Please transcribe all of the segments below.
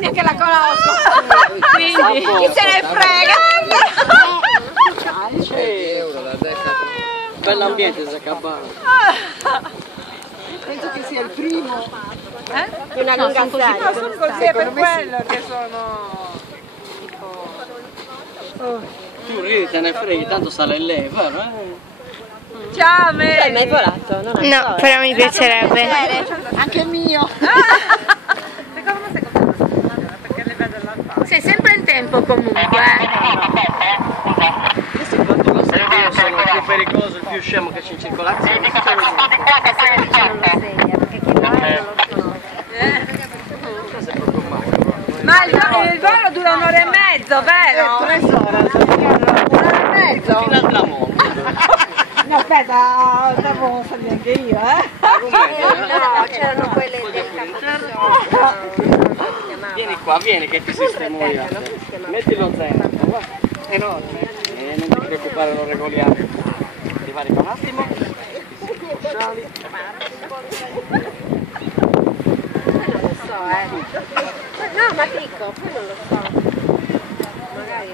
neanche la conosco. Quindi chi se ne frega? Bell'ambiente Zacabana. Penso che sia il primo Di una lunga storia. Sono così, è per quello che sono tipo... Tu ridi, te ne freghi, tanto sale lei, vero? Ciao Tu hai mai Mary! volato? Non No, però mi piacerebbe. anche il mio. Secondo me sei contenta perché le vedo alla faccia. Sei sempre in tempo comunque. Questo è quanto lo sai che io sono il più pericoloso, il più scemo che c'è in circolazione. non lo segna, perché chi va non lo so. Questo è proprio macro. Ma il volo dura un'ora e mezzo, vero? 3 ore, un'ora e mezzo. Fino al tramonto. No, aspetta, devo salire anche io, No, c'erano quelle del Vieni qua, vieni che ti sistemo io. Metti lo zaino, guarda, enorme. Non ti preoccupare, lo regoliamo. Ti va un attimo. Sciali. Non lo so, No, ma dico, poi non lo so. Magari...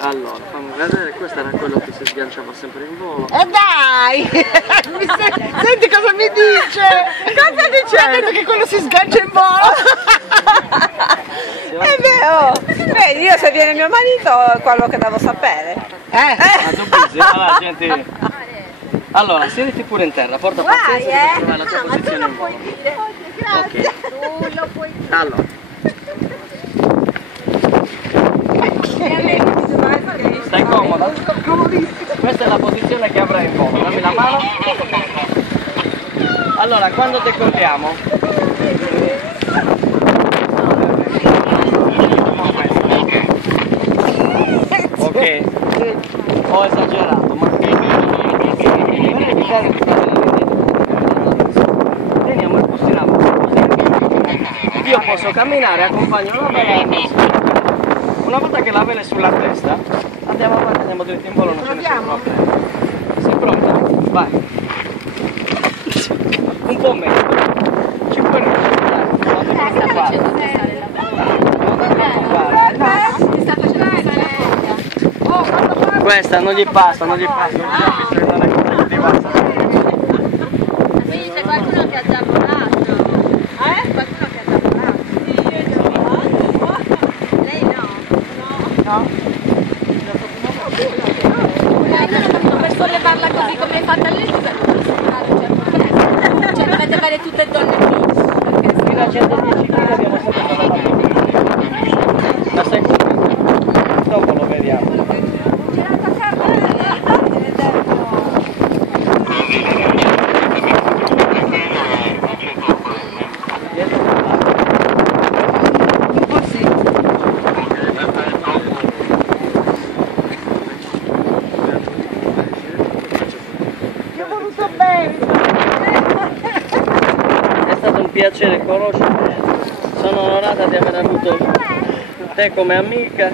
Allora, fammi vedere, questo era quello che si sganciava sempre in volo. dai! Senti cosa mi dice! Cosa dice? Ha detto che quello si sgancia in volo! Vedi, io se viene mio marito è quello che devo sapere. Ma tu pensi, la gente... Allora, siediti pure in terra, porta pazienza di trovare la tua posizione in volo. Grazie. Tu lo puoi dire. Allora. Stai comoda? Questa è la posizione che avrai in volo. Dammi la mano. Allora, quando decolliamo? Ok. Ho esagerato, ma per evitare di fare teniamo il cuscino così. Io posso camminare, accompagno la vela. Una volta che la vela è sulla testa, andiamo avanti, andiamo dritti in volo, non c'è nessun problema. Sei pronta? Vai. Un po' meno. Ci puoi riuscire, dai. Non ti preoccupare. Non ti preoccupare. Questa non gli passa, non gli passa. Non è cosa che ti passa. Quindi c'è qualcuno che ha già volato. Qualcuno che ha già volato. Lei no. Per sollevarla così come hai fatta lì, cioè dovete avere tutte donne qui. Fino a 110 kg abbiamo sempre la seconda. Dopo lo vediamo. È stato un piacere conoscerti, sono onorata di aver avuto te come amica